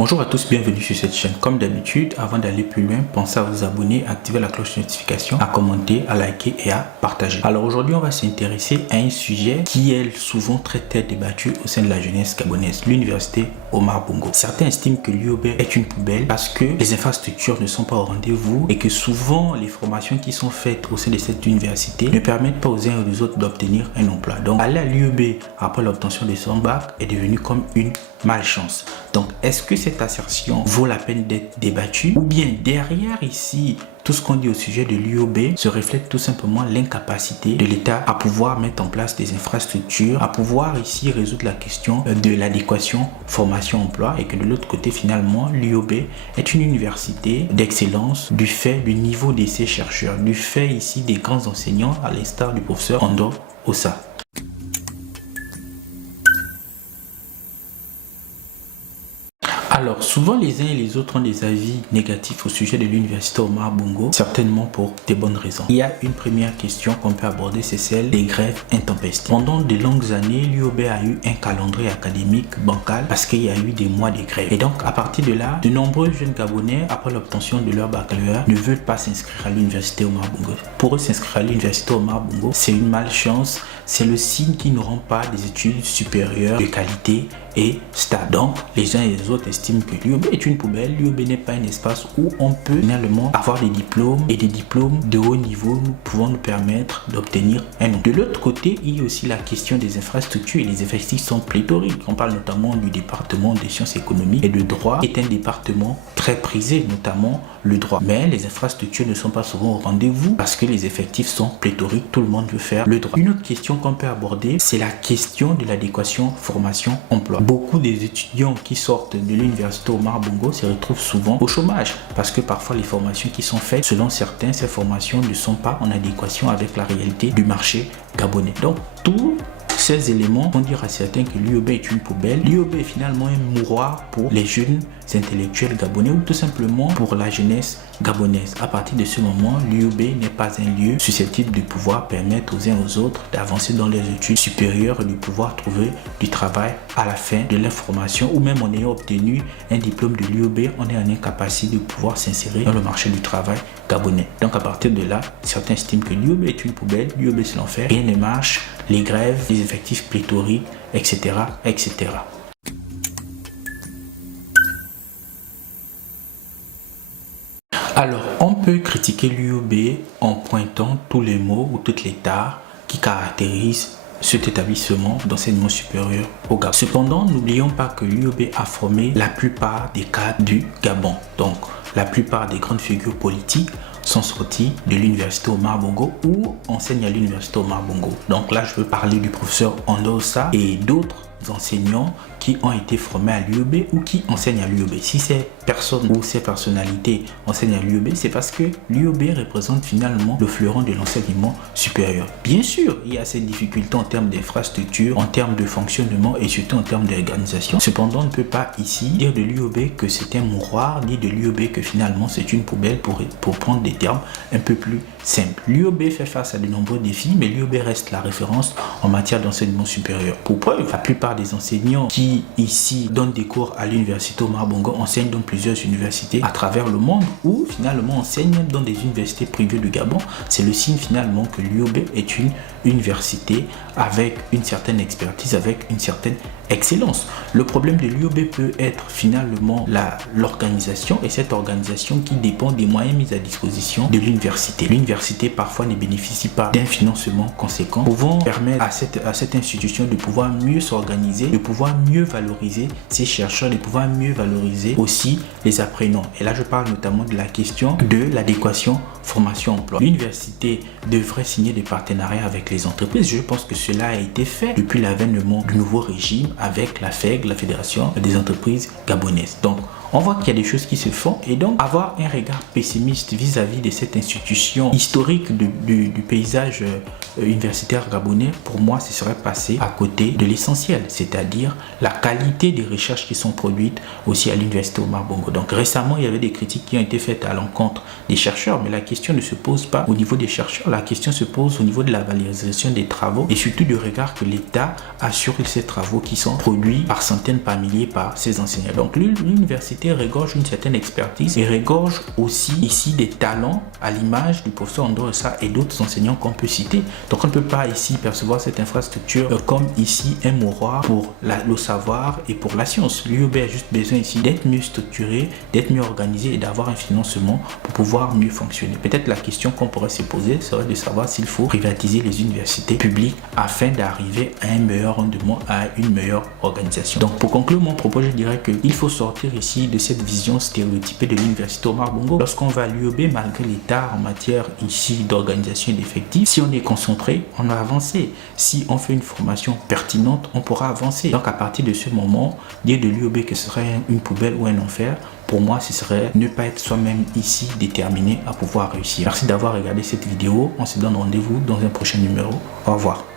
Bonjour à tous, bienvenue sur cette chaîne. Comme d'habitude, avant d'aller plus loin, pensez à vous abonner, à activer la cloche de notification, à commenter, à liker et à partager. Alors aujourd'hui, on va s'intéresser à un sujet qui est souvent très débattu au sein de la jeunesse gabonaise, l'université Omar Bongo. Certains estiment que l'UOB est une poubelle parce que les infrastructures ne sont pas au rendez-vous et que souvent les formations qui sont faites au sein de cette université ne permettent pas aux uns et aux autres d'obtenir un emploi. Donc aller à l'UOB après l'obtention de son bac est devenu comme une malchance. Donc est-ce que cette assertion vaut la peine d'être débattue, ou bien derrière ici tout ce qu'on dit au sujet de l'UOB se reflète tout simplement l'incapacité de l'État à pouvoir mettre en place des infrastructures, à pouvoir ici résoudre la question de l'adéquation formation-emploi, et que de l'autre côté finalement l'UOB est une université d'excellence du fait du niveau de ses chercheurs, du fait ici des grands enseignants à l'instar du professeur Ando Ossa. Alors, souvent les uns et les autres ont des avis négatifs au sujet de l'université Omar Bongo, certainement pour des bonnes raisons. Il y a une première question qu'on peut aborder, c'est celle des grèves intempestives. Pendant de longues années, l'UOB a eu un calendrier académique bancal parce qu'il y a eu des mois de grève. Et donc, à partir de là, de nombreux jeunes Gabonais, après l'obtention de leur baccalauréat, ne veulent pas s'inscrire à l'université Omar Bongo. Pour eux, s'inscrire à l'université Omar Bongo, c'est une malchance, c'est le signe qu'ils n'auront pas des études supérieures de qualité et stable. Donc, les uns et les autres estiment que l'UOB est une poubelle. L'UOB n'est pas un espace où on peut finalement avoir des diplômes, et des diplômes de haut niveau pouvant nous permettre d'obtenir un nom. De l'autre côté, il y a aussi la question des infrastructures, et les effectifs sont pléthoriques. On parle notamment du département des sciences économiques et de droit, qui est un département très prisé, notamment le droit. Mais les infrastructures ne sont pas souvent au rendez-vous parce que les effectifs sont pléthoriques, tout le monde veut faire le droit. Une autre question qu'on peut aborder, c'est la question de l'adéquation formation-emploi. Beaucoup des étudiants qui sortent de l'université Omar Bongo se retrouvent souvent au chômage parce que parfois les formations qui sont faites, selon certains, ces formations ne sont pas en adéquation avec la réalité du marché gabonais. Donc, tous ces éléments vont dire à certains que l'UOB est une poubelle. L'UOB est finalement un mouroir pour les jeunes intellectuels gabonais, ou tout simplement pour la jeunesse gabonaise. À partir de ce moment, l'UOB n'est pas un lieu susceptible de pouvoir permettre aux uns aux autres d'avancer dans les études supérieures et de pouvoir trouver du travail à la fin de leur formation, ou même en ayant obtenu un diplôme de l'UOB, on est en incapacité de pouvoir s'insérer dans le marché du travail gabonais. Donc à partir de là, certains estiment que l'UOB est une poubelle, l'UOB c'est l'enfer, rien ne marche, les grèves, les effectifs pléthoriques, etc., etc. Alors, on peut critiquer l'UOB en pointant tous les mots ou toutes les tares qui caractérisent cet établissement d'enseignement supérieur au Gabon. Cependant, n'oublions pas que l'UOB a formé la plupart des cadres du Gabon. Donc, la plupart des grandes figures politiques sont sortis de l'université Omar Bongo ou enseignent à l'université Omar Bongo. Donc là, je veux parler du professeur Ando Ossa et d'autres enseignants qui ont été formés à l'UOB ou qui enseignent à l'UOB. Si ces personnes ou ces personnalités enseignent à l'UOB, c'est parce que l'UOB représente finalement le fleuron de l'enseignement supérieur. Bien sûr, il y a ces difficultés en termes d'infrastructure, en termes de fonctionnement et surtout en termes d'organisation. Cependant, on ne peut pas ici dire de l'UOB que c'est un mouroir, ni de l'UOB que finalement c'est une poubelle, pour prendre des termes un peu plus simples. L'UOB fait face à de nombreux défis, mais l'UOB reste la référence en matière d'enseignement supérieur. Pour preuve, la plupart des enseignants qui ici donnent des cours à l'université Omar Bongo enseignent dans plusieurs universités à travers le monde, ou finalement enseignent même dans des universités privées du Gabon. C'est le signe finalement que l'UOB est une université avec une certaine expertise, avec une certaine excellence. Le problème de l'UOB peut être finalement l'organisation, et cette organisation qui dépend des moyens mis à disposition de l'université. L'université parfois ne bénéficie pas d'un financement conséquent, pouvant permettre à cette institution de pouvoir mieux s'organiser, de pouvoir mieux valoriser ses chercheurs, de pouvoir mieux valoriser aussi les apprenants. Et là, je parle notamment de la question de l'adéquation formation-emploi. L'université devrait signer des partenariats avec les entreprises. Je pense que cela a été fait depuis l'avènement du nouveau régime avec la FEG, la Fédération des entreprises gabonaises. Donc, on voit qu'il y a des choses qui se font, et donc avoir un regard pessimiste vis-à-vis vis-à-vis de cette institution historique du paysage universitaire gabonais, pour moi, ce serait passer à côté de l'essentiel, c'est-à-dire la qualité des recherches qui sont produites aussi à l'université Omar Bongo. Donc récemment, il y avait des critiques qui ont été faites à l'encontre des chercheurs, mais la question ne se pose pas au niveau des chercheurs, la question se pose au niveau de la valorisation des travaux et surtout du regard que l'État a sur ces travaux qui sont produits par centaines, par milliers par ses enseignants. Donc l'université regorge une certaine expertise et regorge aussi ici des talents à l'image du professeur Andoressa et d'autres enseignants qu'on peut citer. Donc on ne peut pas ici percevoir cette infrastructure comme ici un mouroir pour le savoir et pour la science. L'UOB a juste besoin ici d'être mieux structuré, d'être mieux organisé et d'avoir un financement pour pouvoir mieux fonctionner. Peut-être la question qu'on pourrait se poser serait de savoir s'il faut privatiser les universités publiques afin d'arriver à un meilleur rendement, à une meilleure organisation. Donc pour conclure mon propos, je dirais qu'il faut sortir ici de cette vision stéréotypée de l'université Omar Bongo. Lorsqu'on va à l'UOB, malgré l'état en matière ici d'organisation et d'effectifs, si on est concentré, on a avancé. Si on fait une formation pertinente, on pourra avancer. Donc à partir de ce moment, dire de l'UOB que ce serait une poubelle ou un enfer, pour moi, ce serait ne pas être soi-même ici déterminé à pouvoir réussir. Merci d'avoir regardé cette vidéo. On se donne rendez-vous dans un prochain numéro. Au revoir.